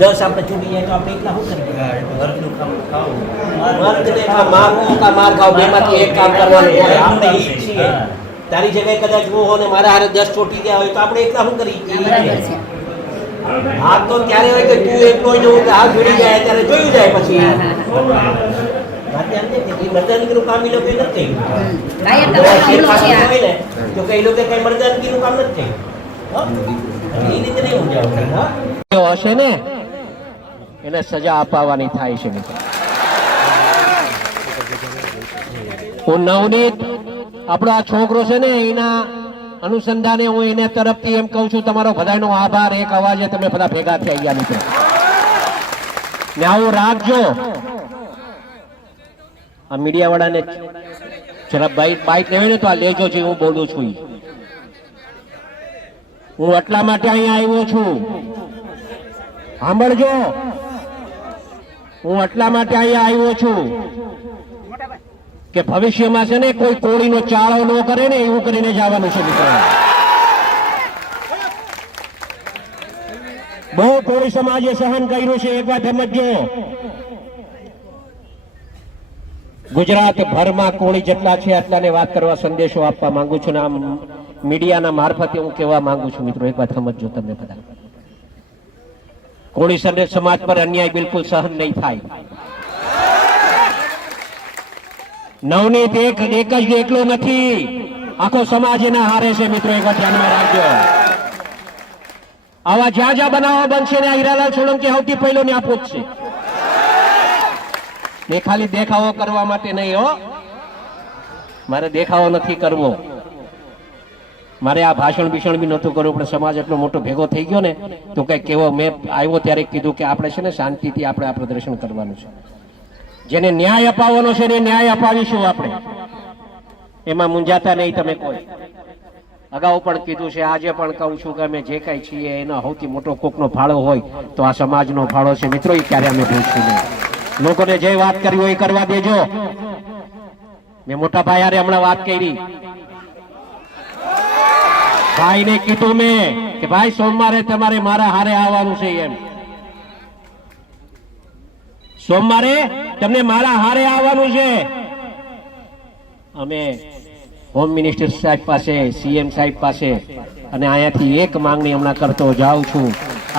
10 આપણે છૂટી જાય તો આપણે એટલા શું કરીએ? વર્ગનું કામ ખાવું, વર્ગને મારવું કા માર ખાવ, બેમાંથી એક કામ કરવાનું હોય. આપણે ઈ જ છીએ. તારી જગ્યાએ કદાચ હું હોને મારા હારે 10 છૂટી ગયા હોય તો આપણે એટલા શું કરીએ? હા તો ત્યારે હોય કે તું એકલો જોઉં હાથ જોડી જાય ત્યારે જોયું જાય પછી મર્દાનગીનું કામ એ લોકો નથી થયું તો કઈ લોકો કઈ મર્દાનગીનું કામ નથી થયું એ રીતે નહીં સમજાવ હશે ને એને સજા અપાવવાની થાય છે. હું નવનીત આપણો આ છોકરો છે ને એના અનુસંધાને હું એને તરફથી એમ કહું છું તમારો બધાનો આભાર. એક અવાજે તમે બધા ભેગા થઈ ગયા મિત્રો ને આવું રાખજો. આ મીડિયા વાળાને જરા બાઈટ લેવાય ને તો આ લેજો જે હું બોલું છું. હું એટલા માટે અહીંયા આવ્યો છું, સાંભળજો. હું એટલા માટે અહીંયા આવ્યો છું કે ભવિષ્યમાં છે ને કોઈ કોળીનો ચાળો ન કરે ને એવું કરીને જવાનું છે મિત્રો. બહુ કોળી સમાજે સહન કર્યું છે. એક વાત સમજજો, ગુજરાત ભરમાં કોળી જેટલા છે આટલાને વાત કરવા સંદેશો આપવા માંગુ છું ને આમ મીડિયાના મારફતે હું કહેવા માંગુ છું મિત્રો. એક વાત સમજજો તમે બધા, કોળી સમાજ પર અન્યાય બિલકુલ સહન નહીં થાય. નવનીત એક જ એકલો નથી, આખો સમાજ એના હારે છે મિત્રો. એક વાત ધ્યાનમાં રાખજો. આવા જ્યાં જ્યાં બનાવવા બનશે ને હીરાલાલ સોલંકી સૌથી પહેલો ને આપો જ છે. ને ખાલી દેખાવો કરવા માટે નહીં હો, મારે દેખાવો નથી કરવો, મારે આ ભાષણ ભીષણ બી નહોતું કરવું. પણ સમાજ એટલો મોટો ભેગો થઈ ગયો ને તો કઈ કેવો મેં આવ્યો ત્યારે કીધું કે આપણે છે ને શાંતિથી આપણે આ પ્રદર્શન કરવાનું છે. જેને ન્યાય અપાવવાનો છે એને ન્યાય અપાવીશું આપણે, એમાં મૂંઝાતા નહીં તમે કોઈ. અગાઉ પણ કીધું છે, આજે પણ કહું છું કે અમે જે કઈ છીએ એનો સૌથી મોટો કોકનો ફાળો હોય તો આ સમાજનો ફાળો છે મિત્રો. એ ક્યારે અમે ભૂલશું નહીં. લોકોને જે વાત કરવી હોય એ કરવા દેજો. મેં મોટા ભાઈ હારે હમણાં વાત કરી, ભાઈને કીધું મેં કે ભાઈ સોમવારે તમારે મારા હારે આવવાનું છે. એમ સોમવારે તમને મારા હારે આવવાનું છે. અમે હોમ મિનિસ્ટર સાહેબ પાસે, સીએમ સાહેબ પાસે અને અહીંયાથી એક માંગણી હમણાં કરતો જાઉં છું.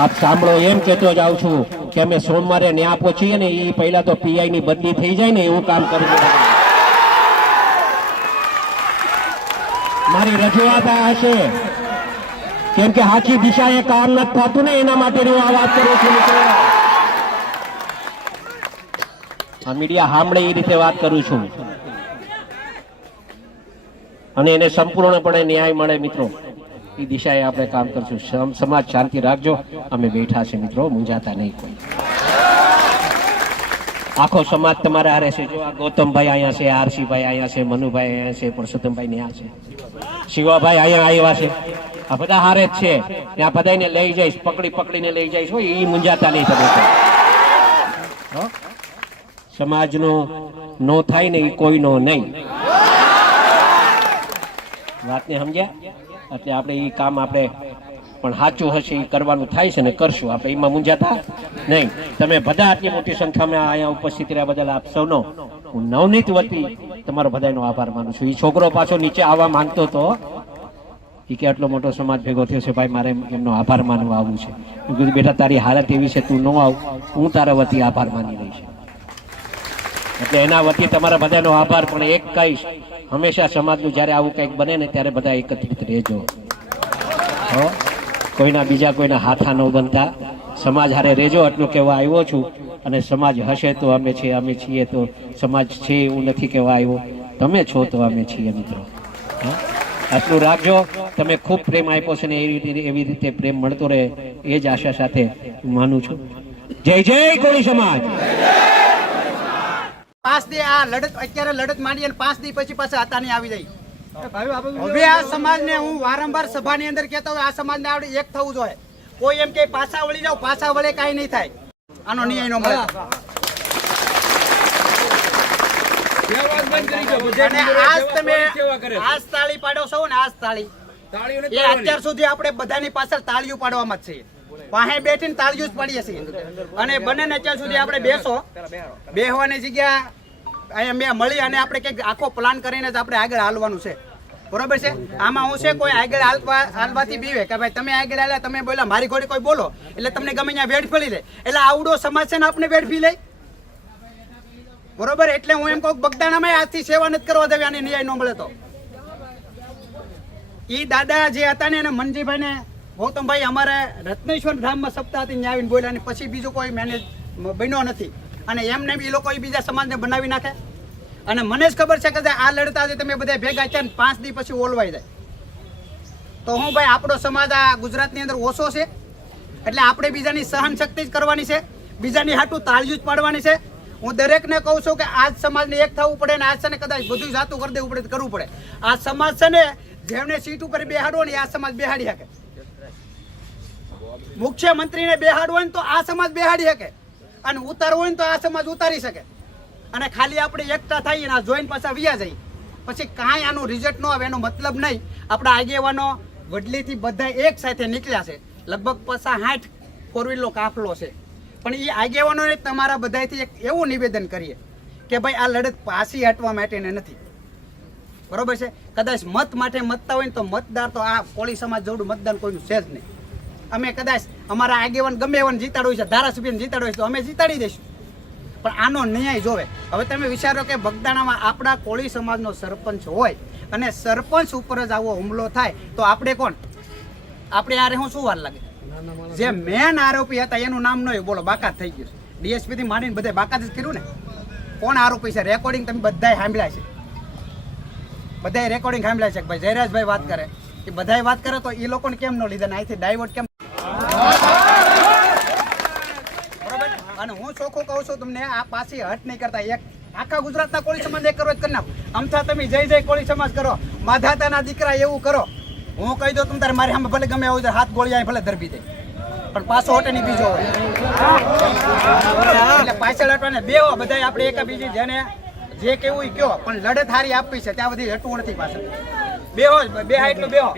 આપ સાંભળો, એમ કહેતો જાઉં છું કે અમે સોમવારે ન્યા પહોંચીએ ને એ પહેલા તો પીઆઈ ની બદલી થઈ જાય ને એવું કામ કરવું. મારી રજૂઆત આ હશે, કેમ કે સાચી દિશાએ કામ નથી થતું ને એના માટે હું આ વાત કરું છું મિત્રો. આ મીડિયા સાંભળે એ રીતે વાત કરું છું અને એને સંપૂર્ણપણે ન્યાય મળે મિત્રો એ દિશાએ આપણે કામ કરશું. સમાજ શાંતિ રાખજો, અમે બેઠા છે મિત્રો, મૂંઝાતા નહીં કોઈ. આખો સમાજ તમારા હારે છે. જો આ ગૌતમભાઈ અહીંયા છે, આરસીભાઈ અહીંયા છે, મનુભાઈ અહીંયા છે, પરસોત્તમભાઈ ત્યાં છે, શિવાભાઈ અહીંયા આવ્યા છે. આ બધા હારે જ છે. ત્યાં બધાને લઈ જઈશ, પકડીને લઈ જઈશ. હોય એ મૂંઝાતા નહીં તમે. સમાજનો નો થાય ને એ કોઈનો નહીં. વાતને સમજ્યા? એટલે આપણે એ કામ આપણે પણ સાચું હશે એ કરવાનું થાય છે ને કરશું આપણે, એમાં મૂંઝાતા નહીં. તમે બધા આટલી મોટી સંખ્યામાં અહીંયા ઉપસ્થિત રહ્યા બદલ આપ સૌનો હું નવનીત વતી તમારો બધાનો આભાર માનું છું. એ છોકરો પાછો નીચે આવવા માંગતો હતો, એ કે આટલો મોટો સમાજ ભેગો થયો છે ભાઈ, મારે એમનો આભાર માનવા આવવું છે. હું કીધું બેટા તારી હાલત એવી છે, તું ન આવ, હું તારા વતી આભાર માની રહીશ. એટલે એના વતી તમારા બધાનો આભાર. પણ એક કહીશ, હંમેશા સમાજનું જ્યારે આવું કંઈક બને ને ત્યારે બધા એકત્રિત રહેજો. કોઈના બીજા કોઈના હાથા ન બનતા, સમાજ હારે રહેજો. એટલું કહેવા આવ્યો છું. અને સમાજ હશે તો અમે છીએ, અમે છીએ તો સમાજ છે એવું નથી કહેવા આવ્યો. તમે છો તો અમે છીએ મિત્રો. આટલું રાખજો. તમે ખૂબ પ્રેમ આપ્યો છે ને એવી રીતે પ્રેમ મળતો રહે એ જ આશા સાથે માનું છું. જય જય કોળી સમાજ. 5 દી આ લડત અત્યારે લડત માંડી અને 5 દી પછી પાછા હતા નહીં આવી જાય. હવે આ સમાજને હું વારંવાર સભાની અંદર કહેતો હોય, આ સમાજને આપણે એક થવું જોઈએ. કોઈ એમ કે પાછા વળી જાવ, પાછા વળે કાંઈ નહીં થાય. આનો ન્યાય નો મળે. આજ તમે આજ તાળી પાડો છો ને, આજ તાળી એ અત્યાર સુધી આપણે બધાની પાછળ તાળીઓ પાડવામાં જ છે. વાહે બેઠીને તાળીઓ જ પાડીએ છીએ અને બને ને ત્યાં સુધી આપણે બેસવાની જગ્યા અહીંયા મેં મળી અને આપણે કંઈક આખો પ્લાન કરીને જ આપણે આગળ હાલવાનું છે. બરોબર છે. આમાં હું છે કોઈ આગળ હાલવાથી બીવે કે ભાઈ તમે આગળ હાલ્યા તમે બોલ્યા મારી ઘોડી કોઈ બોલો એટલે તમને ગમે ત્યાં વેડ ફળી લે એટલે આવડો સમાજ છે ને આપણે વેડ ફી લે. બરોબર. એટલે હું એમ કહું બગદાણામાં આજથી સેવા નથી કરવા દેવી આની ન્યાય ન મળે તો. ઈ દાદા જે હતા ને એને મનજીભાઈ ને ગૌતમભાઈ અમારે રત્નેશ્વર ધામમાં સપ્તાહ હતી ત્યાં આવીને બોલ્યા અને પછી બીજું કોઈ મેનેજ બન્યો નથી અને એમને બી લોકો બીજા સમાજને બનાવી નાખે. અને મને જ ખબર છે કે આ લડતા તમે બધા ભેગા છે ને 5 દી પછી ઓલવાઈ જાય તો હું ભાઈ આપણો સમાજ આ ગુજરાતની અંદર ઓછો છે એટલે આપણે બીજાની સહન શક્તિ જ કરવાની છે, બીજાની હાટું તાળીઓ જ પાડવાની છે. હું દરેકને કહું છું કે આજ સમાજને એક થવું પડે ને આજ છે ને કદાચ બધું જાતું કરી દેવું પડે કરવું પડે. આ સમાજ છે ને જેમને સીટ ઉપર બેહાડવો ને આ સમાજ બેહાડી શકે. મુખ્યમંત્રીને બેહાડવો હોય ને તો આ સમાજ બેહાડી શકે અને ઉતારવો હોય ને તો આ સમાજ ઉતારી શકે. અને ખાલી આપણે એકઠા થઈએ ને જોઈને પાછા વ્યા જઈએ પછી કાંઈ આનું રિઝલ્ટ ન આવે એનો મતલબ નહીં. આપણા આગેવાનો વડલીથી બધા એક સાથે નીકળ્યા છે, લગભગ 60 ફોરવ્હીલનો કાફલો છે. પણ એ આગેવાનોને તમારા બધાથી એક એવું નિવેદન કરીએ કે ભાઈ આ લડત પાછી હટવા માટેને નથી. બરોબર છે. કદાચ મત માટે મતતા હોય ને તો મતદાર તો આ કોળી સમાજ જેવડું મતદાન કોઈનું છે જ નહીં. અમે કદાચ અમારા આગેવાન ગમે એવાને જીતાડવું છે, ધારાસભ્યને જીતાડવું છે તો અમે જીતાડી દઈશું, પણ આનો ન્યાય જોવે. હવે તમે વિચારો કે બગદાણામાં આપણા કોળી સમાજનો સરપંચ હોય અને સરપંચ ઉપર જ આવો હુમલો થાય તો આપણે કોણ? આપણે યારે હું શું વાર લાગે? જે મેન આરોપી હતા એનું નામ ન હોય, બોલો બાકાત થઈ ગયું. ડીએસપી થી માંડીને બધા બાકાત જ કર્યું ને. કોણ આરોપી છે? રેકોર્ડિંગ તમે બધાય સાંભળ્યા છે, બધાય રેકોર્ડિંગ સાંભળ્યા છે કે ભાઈ જયરાજભાઈ વાત કરે એ બધાય વાત કરે તો એ લોકોને કેમ ન લીધા ને અહીંથી ડાયવર્ટ કેમ? બરોબર. અને હું ચોખ્ખું કહું છું તમને આ પાછી હટ નહીં કરતા. એક આખા ગુજરાતના કોળી સમાજ એક કરો કરી નાખો. અમથા તમે જય જય કોળી સમાજ કરો, માધાતાના દીકરા એવું કરો. હું કહી દઉં તમે તારે મારી સામે ભલે ગમે આવું હાથ ગોળી ભલે ધરબી દે પણ પાછો હોટે ની બીજો હોય એટલે પાછળ હટવાને બે બધા આપણે એકાબીજી જેને જે કેવું કયો પણ લડત હારી આપવી છે ત્યાં બધી હટવું નથી. પાછળ બેહો બે હાઈટ નો બેહો.